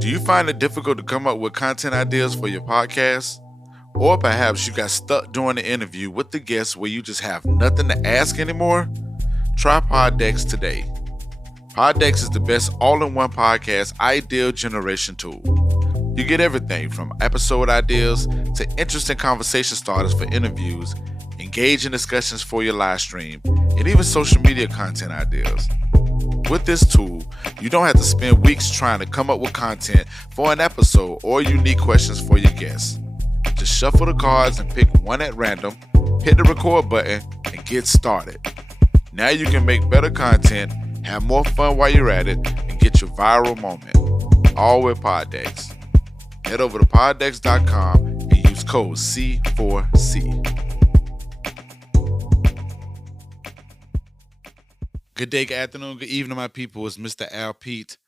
Do you find it difficult to come up with content ideas for your podcast? Or perhaps you got stuck during the interview with the guest where you just have nothing to ask anymore? Try Poddex today. Poddex is the best all-in-one podcast idea generation tool. You get everything from episode ideas to interesting conversation starters for interviews, engaging discussions for your live stream, and even social media content ideas. With this tool, you don't have to spend weeks trying to come up with content for an episode or unique questions for your guests. Just shuffle the cards and pick one at random, hit the record button, and get started. Now you can make better content, have more fun while you're at it, and get your viral moment. All with Poddex. Head over to poddex.com and use code C4C. Good day, good afternoon, good evening, my people. It's Mr. Al Pete.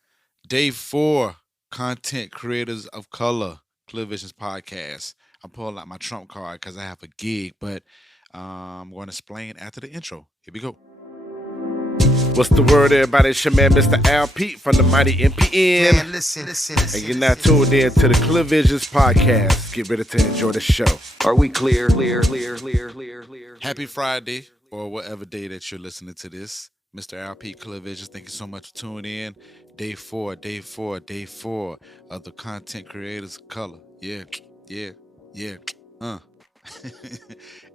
Day 4, Content Creators of Color, Clear Visions Podcast. I'm pulling out my trump card because I have a gig, but I'm going to explain after the intro. Here we go. What's the word, everybody? It's your man, Mr. Al Pete from the mighty MPN. Man, listen. And you're now tuned in to the Clear Visions Podcast. Get ready to enjoy the show. Are we clear? Happy Friday, or whatever day that you're listening to this. Mr. Al Pete, Clear Visions, thank you so much for tuning in. Day 4 of the Content Creators of Color. Yeah.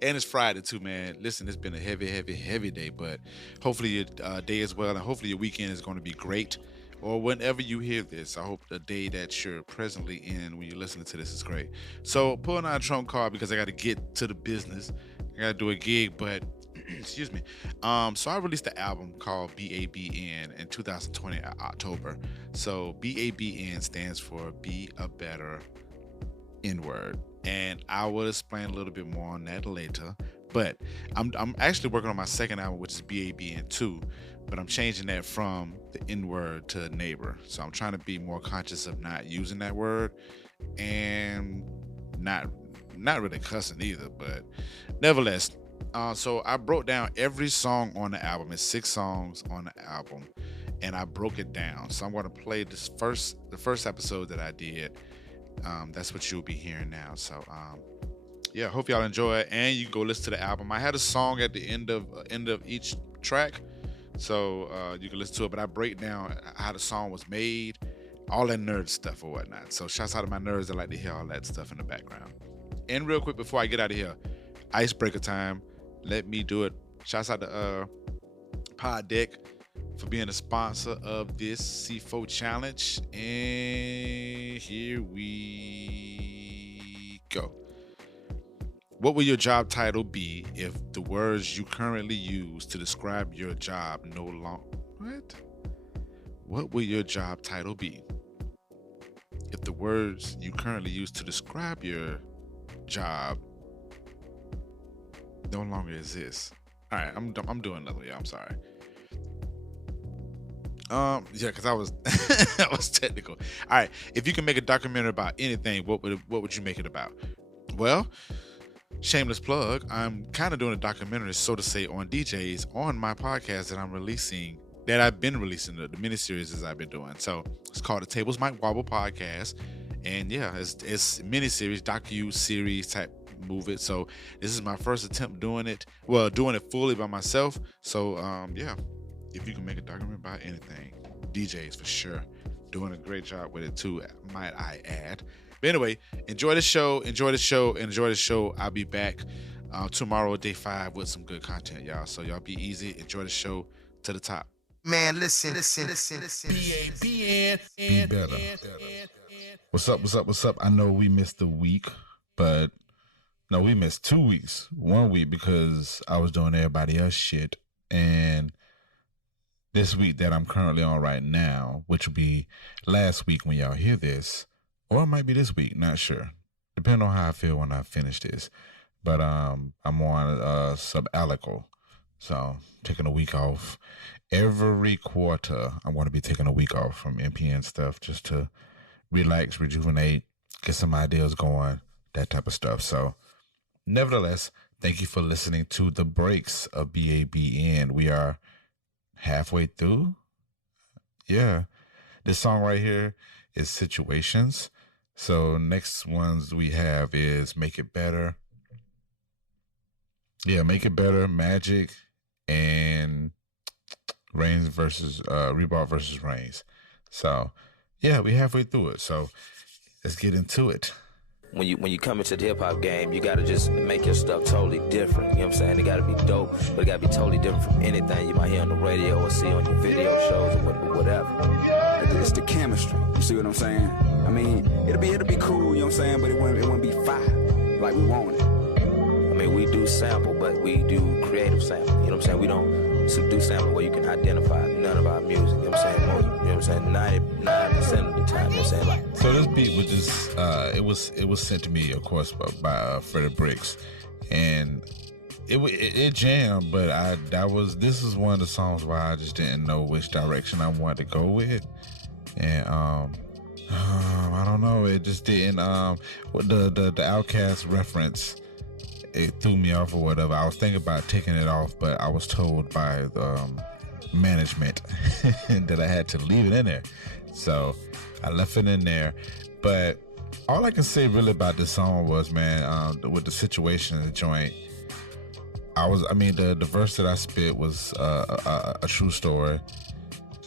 And it's Friday too, man. Listen, it's been a heavy day, but hopefully your day is well, and hopefully your weekend is going to be great. Or whenever you hear this, I hope the day that you're presently in when you're listening to this is great. So pulling out a trump card because I got to get to the business. I got to do a gig, but excuse me. So I released an album called B.A.B.N in 2020 October. So B.A.B.N stands for Be a Better N-Word. And I will explain a little bit more on that later. But I'm actually working on my second album, which is B.A.B.N 2. But I'm changing that from the N-word to neighbor. So I'm trying to be more conscious of not using that word and not really cussing either. But nevertheless, so I broke down every song on the album. It's 6 songs on the album, and I broke it down. So I'm going to play the first episode that I did. That's what you'll be hearing now. So yeah, hope y'all enjoy it, and you can go listen to the album. I had a song at the end of each track, so you can listen to it. But I break down how the song was made, all that nerd stuff or whatnot. So shouts out to my nerds that like to hear all that stuff in the background. And real quick before I get out of here, icebreaker time. Let me do it. Shouts out to Poddex for being a sponsor of this C4 challenge. And here we go. What will your job title be if the words you currently use to describe your job no longer... What will your job title be if the words you currently use to describe your job no longer exists? All right, I'm doing another one. Yeah, I'm sorry. Yeah, because I was I was technical. All right, if you can make a documentary about anything, what would you make it about? Well, shameless plug, I'm kind of doing a documentary, so to say, on DJs on my podcast that I've been releasing the miniseries as I've been doing. So it's called the Tables Might Wobble Podcast, and yeah, it's miniseries, docu-series type movie. So this is my first attempt doing it fully by myself. So yeah, if you can make a documentary about anything, DJs for sure, doing a great job with it too, might I add. But anyway, enjoy the show. I'll be back tomorrow, day 5, with some good content, y'all. So y'all be easy. Enjoy the show to the top. Man, listen. B.A.B.N. Be better. What's up? I know we missed a week, but no, we missed 2 weeks. 1 week because I was doing everybody else shit, and this week that I'm currently on right now, which will be last week when y'all hear this, or it might be this week, not sure. Depending on how I feel when I finish this. But I'm on sabbatical, so taking a week off. Every quarter, I'm going to be taking a week off from MPN stuff just to relax, rejuvenate, get some ideas going, that type of stuff. So, nevertheless, thank you for listening to the breaks of B.A.B.N. We are halfway through. Yeah. This song right here is situations. So next ones we have is Make It Better. Yeah, Make It Better, Magic, and Reigns versus Reebok versus Reigns. So yeah, we halfway through it. So let's get into it. When you come into the hip hop game, you gotta just make your stuff totally different. You know what I'm saying? It gotta be dope, but it gotta be totally different from anything you might hear on the radio or see on your video shows or whatever. It's the chemistry. You see what I'm saying? I mean, it'll be cool. You know what I'm saying? But it wouldn't be fire like we want it. I mean, we do sample, but we do creative sample. You know what I'm saying? We don't do sample where you can identify none of our music. You know what I'm saying? Most, you know what I'm saying? 99% of the time. You know what I'm saying? Like, so this beat was just it was sent to me, of course, by Freddie Bricks, and it jammed. But this is one of the songs where I just didn't know which direction I wanted to go with, and I don't know. It just didn't. The Outkast reference, it threw me off or whatever. I was thinking about taking it off, but I was told by management that I had to leave it in there. So I left it in there. But all I can say really about this song was, man, with the situation in the joint, the verse that I spit was a true story.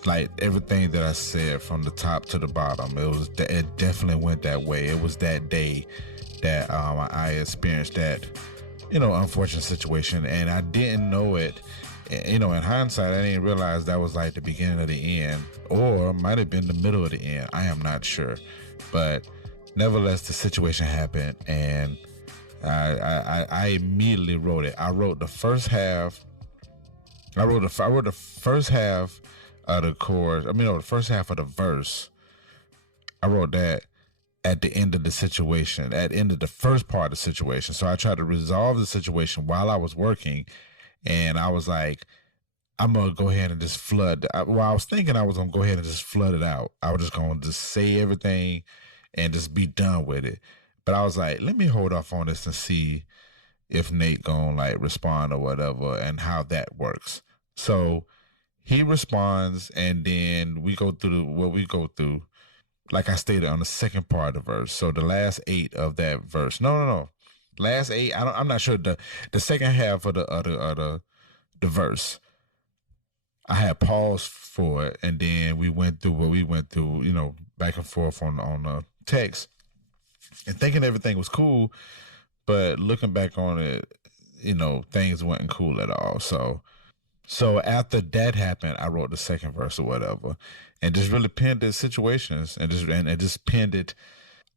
Like everything that I said from the top to the bottom, it definitely went that way. It was that day that I experienced that, unfortunate situation, and I didn't know it. In hindsight, I didn't realize that was like the beginning of the end, or might have been the middle of the end. I am not sure, but nevertheless, the situation happened, and I immediately wrote it. I wrote the first half. I wrote the first half of the chorus. The first half of the verse. I wrote that at the end of the situation, at the end of the first part of the situation. So I tried to resolve the situation while I was working, and I was like, I'm going to go ahead and just flood. I was thinking I was going to go ahead and just flood it out. I was just going to just say everything and just be done with it. But I was like, let me hold off on this and see if Nate going to like respond or whatever and how that works. So he responds, and then we go through what we go through. Like I stated on the second part of the verse. So the last 8 of that verse. No. Last 8. I'm not sure the second half of the verse. I had paused for it, and then we went through what we went through, back and forth on the text, and thinking everything was cool, but looking back on it, things weren't cool at all. So after that happened, I wrote the second verse or whatever, and just really pinned the situations and just pinned it.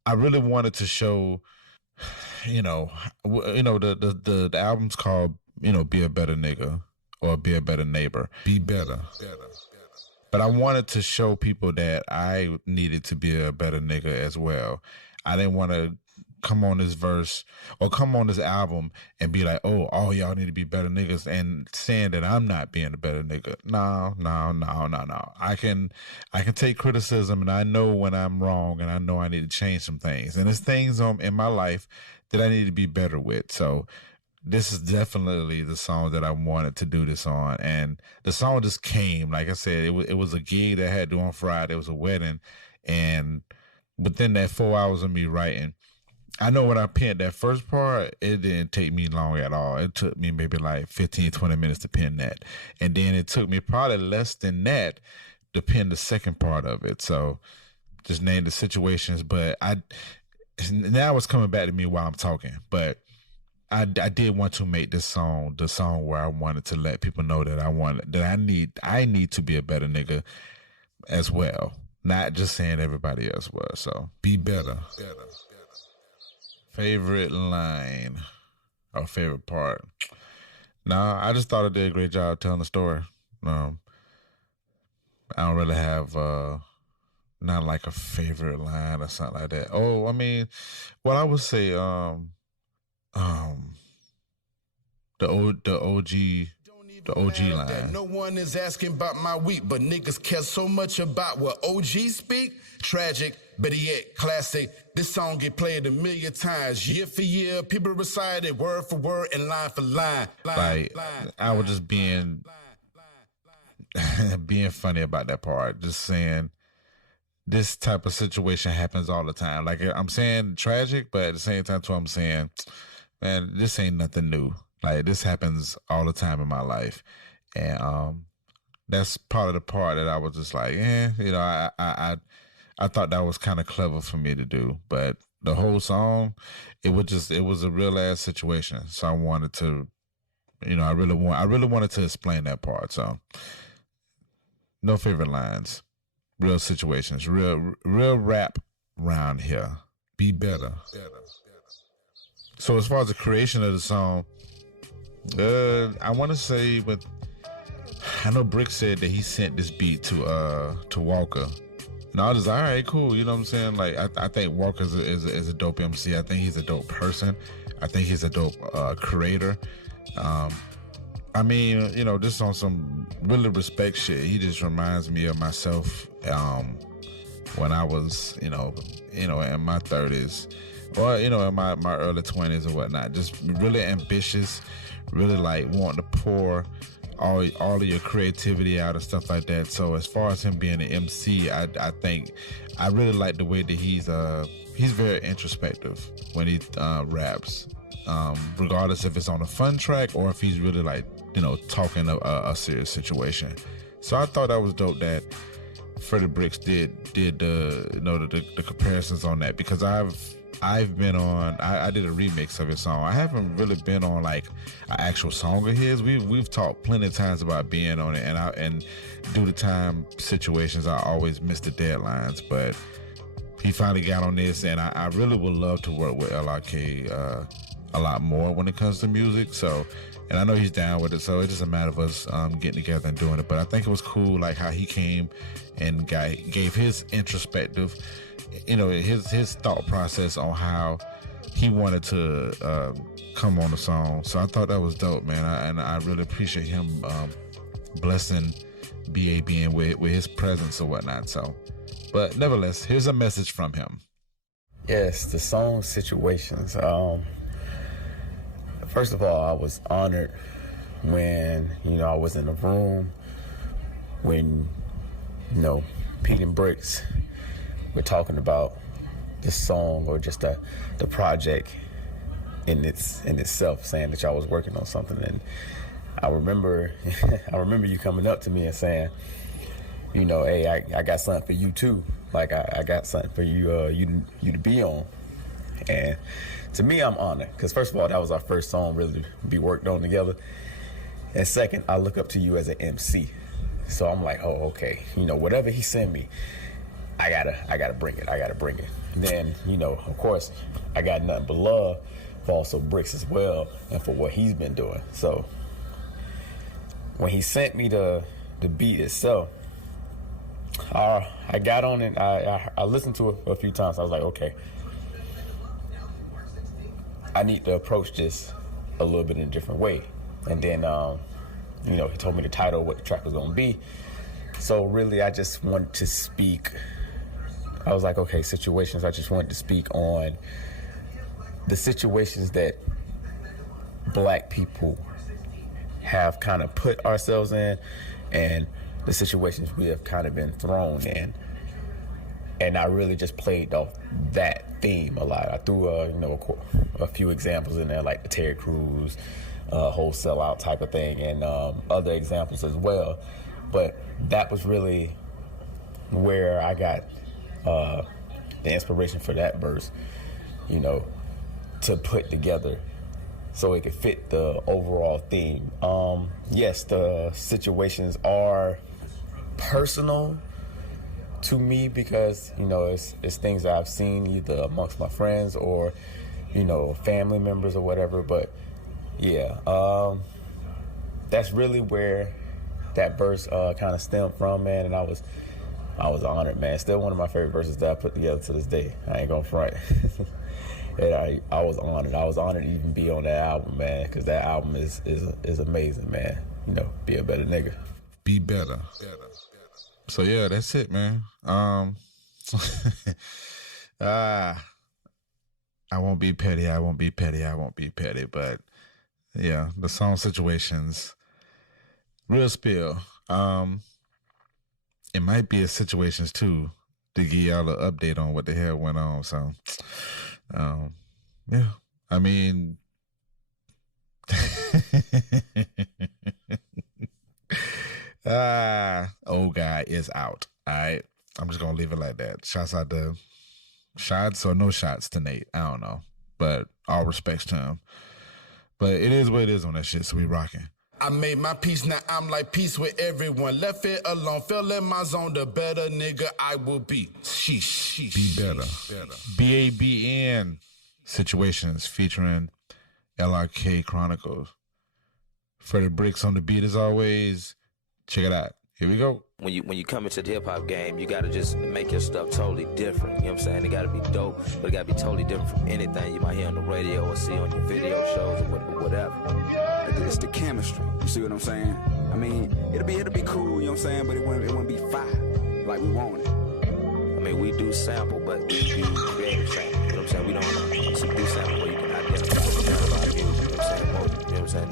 I really wanted to show, the album's called, Be a Better Nigga or Be a Better Neighbor. Be better. But I wanted to show people that I needed to be a better nigga as well. I didn't want to come on this verse or come on this album and be like, oh, all y'all need to be better niggas, and saying that I'm not being a better nigga. No. I can take criticism, and I know when I'm wrong, and I know I need to change some things. And there's things in my life that I need to be better with. So this is definitely the song that I wanted to do this on. And the song just came. Like I said, it was a gig that I had to do on Friday. It was a wedding. And within that 4 hours of me writing, I know when I penned that first part, it didn't take me long at all. It took me maybe like 15, 20 minutes to pen that. And then it took me probably less than that to pen the second part of it. So just name the situations. But now it's coming back to me while I'm talking. But I did want to make this song the song where I wanted to let people know that I need to be a better nigga as well. Not just saying everybody else was. So be better. Favorite line or favorite part? Nah, I just thought I did a great job telling the story. I don't really have not like a favorite line or something like that. Oh, I would say the OG line. No one is asking about my week, but niggas care so much about what OG speak. Tragic, but yet classic. This song get played a million times, year for year. People recite it word for word and line for line. I was just being funny about that part. Just saying this type of situation happens all the time. Like I'm saying tragic, but at the same time too, I'm saying, man, this ain't nothing new. Like this happens all the time in my life. And that's part of the part that I was just like, I thought that was kind of clever for me to do. But the whole song, it was a real ass situation. So I wanted to, I really wanted to explain that part. So no favorite lines. Real situations, real rap around here. Be better. So as far as the creation of the song, I want to say, but I know Brick said that he sent this beat to Walker. And I was just all right, cool. You know what I'm saying? Like I think Walker is a dope MC. I think he's a dope person. I think he's a dope creator. I mean, just on some really respect shit. He just reminds me of myself when I was, in my 30s or, in my early 20s or whatnot. Just really ambitious, really like wanting to pour all of your creativity out and stuff like that. So as far as him being an MC, I think I really like the way that he's very introspective when he raps. Regardless if it's on a fun track or if he's really like, talking a serious situation. So I thought that was dope that Freddie Bricks did the comparisons on that, because I've been on, I did a remix of his song. I haven't really been on like an actual song of his. We've talked plenty of times about being on it, and due to time situations, I always miss the deadlines. But he finally got on this, and I really would love to work with LrK a lot more when it comes to music. So, and I know he's down with it, so it's just a matter of us getting together and doing it. But I think it was cool, like how he came and gave his introspective, his thought process on how he wanted to come on the song. So I thought that was dope, man. And I really appreciate him blessing B.A.B.N with his presence or whatnot. So, but nevertheless, here's a message from him. Yes, the song Situations. First of all, I was honored when, I was in the room when, Pete and Bricks were talking about this song or just the project in itself, saying that y'all was working on something. And I remember you coming up to me and saying, hey, I got something for you too. Like I got something for you, you to be on. And to me, I'm honored, because first of all, that was our first song really to be worked on together. And second, I look up to you as an MC. So I'm like, oh, okay, whatever he send me, I gotta bring it. And then, of course, I got nothing but love for also Bricks as well and for what he's been doing. So when he sent me the beat itself, I got on it. I listened to it a few times. I was like, okay, I need to approach this a little bit in a different way. And then, he told me the title, what the track was going to be. So really, I just wanted to speak. I was like, okay, situations. I just wanted to speak on the situations that Black people have kind of put ourselves in, and the situations we have kind of been thrown in. And I really just played off that theme a lot. I threw, a few examples in there, like the Terry Crews, whole sellout type of thing, and other examples as well. But that was really where I got the inspiration for that verse, to put together so it could fit the overall theme. Yes, the situations are personal to me because, it's things that I've seen either amongst my friends or, family members or whatever. But yeah, that's really where that verse kind of stemmed from, man. And I was honored, man. Still one of my favorite verses that I put together to this day. I ain't gonna front. And I was honored. I was honored to even be on that album, man, because that album is amazing, man. Be a better nigga. Be better. So yeah, that's it, man. I won't be petty. But yeah, the song Situations, real spill. It might be a Situations too, to give y'all an update on what the hell went on. So, yeah, I mean, old guy is out. All right, I'm just gonna leave it like that. Shouts out to shots or no shots to Nate. I don't know, but all respects to him. But it is what it is on that shit, so we rocking. I made my peace, now I'm like peace with everyone. Left it alone, fell in my zone, the better nigga I will be. Sheesh. Be better. B.A.B.N Situations featuring LrKChronicle. Freddie Bricks on the beat as always. Check it out. Here we go. When you come into the hip-hop game, you gotta just make your stuff totally different. You know what I'm saying? It gotta be dope, but it gotta be totally different from anything you might hear on the radio or see on your video shows or whatever. It's the chemistry. You see what I'm saying? I mean, it'll be cool, you know what I'm saying? But it wouldn't be fire like we want it. I mean, we do sample, but we do creative sample. You know what I'm saying? We don't do sample where you can identify music. You know what I'm saying? Most, you know what I'm saying?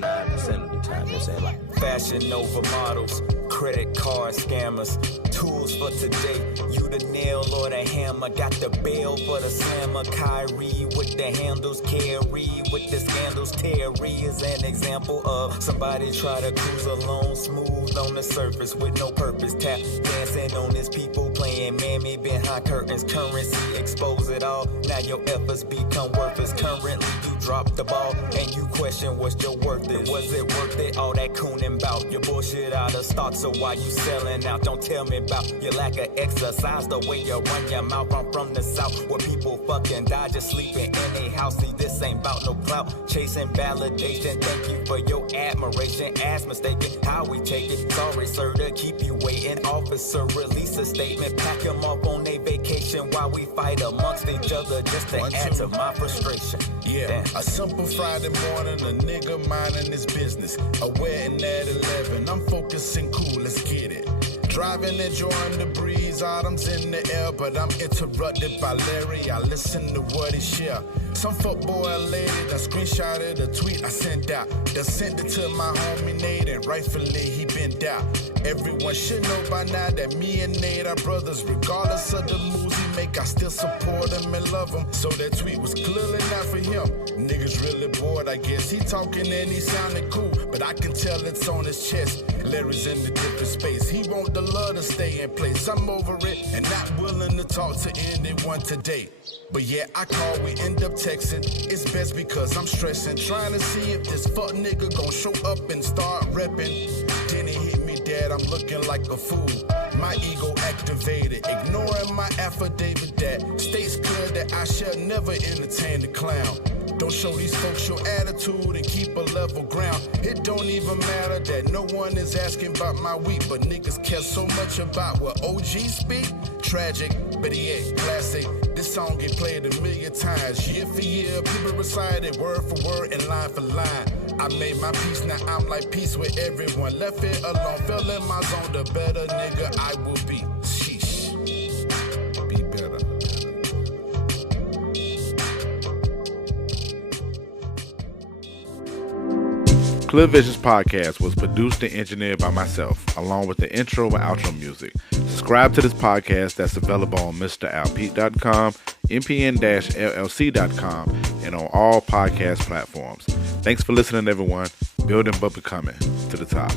99% of the time, you know what I'm saying? Like Fashion Nova models, credit card scammers, tools for today. You the nail or the hammer, got the bail for the slammer. Kyrie with the handles, Carrie with the scandals. Terry is an example of somebody try to cruise along smooth on the surface with no purpose. Tap dancing on his people playing mammy behind curtains. Currency expose it all. Now your efforts become worthless. Currently you drop the ball and you question what's your worth is. Was it worth it? All that cooning bout your bullshit out of stock. So why you selling out? Don't tell me about your lack of exercise. The way you run your mouth. I'm from the south where people fucking die just sleeping in a house. See, this ain't about no clout. Chasing validation. Thank you for your admiration. As mistaken how we take it. Sorry, sir, to keep you waiting. Officer, release a statement. Pack him up on a vacation while we fight amongst each other just to add to my frustration. Yeah, Damn. a simple Friday morning, a nigga minding his business. A wedding at 11, I'm focusing cool, let's get it. Driving, enjoying the breeze, autumn's in the air, but I'm interrupted by Larry. I listen to what he share. Some fuckboy lady that screenshotted a tweet I sent out. That sent it to my homie Nate, and rightfully he been out. Everyone should know by now that me and Nate are brothers. Regardless of the moves he make, I still support him and love him. So that tweet was clearly not for him. Niggas really bored, I guess. He talking and he sounding cool, but I can tell it's on his chest. Larry's in a different space. He want the love to stay in place. I'm over it and not willing to talk to anyone today. But yeah, I call, we end up texting. It's best because I'm stressing, trying to see if this fuck nigga gon' show up and start repping. Then he hit me dead, I'm looking like a fool. My ego activated, ignoring my affidavit that states clear that I shall never entertain the clown. Don't show these folks your attitude and keep a level ground. It don't even matter that no one is asking about my week, but niggas care so much about what OG speak. Tragic, but yet classic. This song get played a million times, year for year. People recite it word for word and line for line. I made my peace, now I'm like peace with everyone. Left it alone, fell in my zone, the better nigga I will be. Sheesh. Be better. Clear Visions Podcast was produced and engineered by myself, along with the intro and outro music. Subscribe to this podcast that's available on MrAlpete.com, mpn-llc.com, and on all podcast platforms. Thanks for listening, everyone. Building but becoming to the top.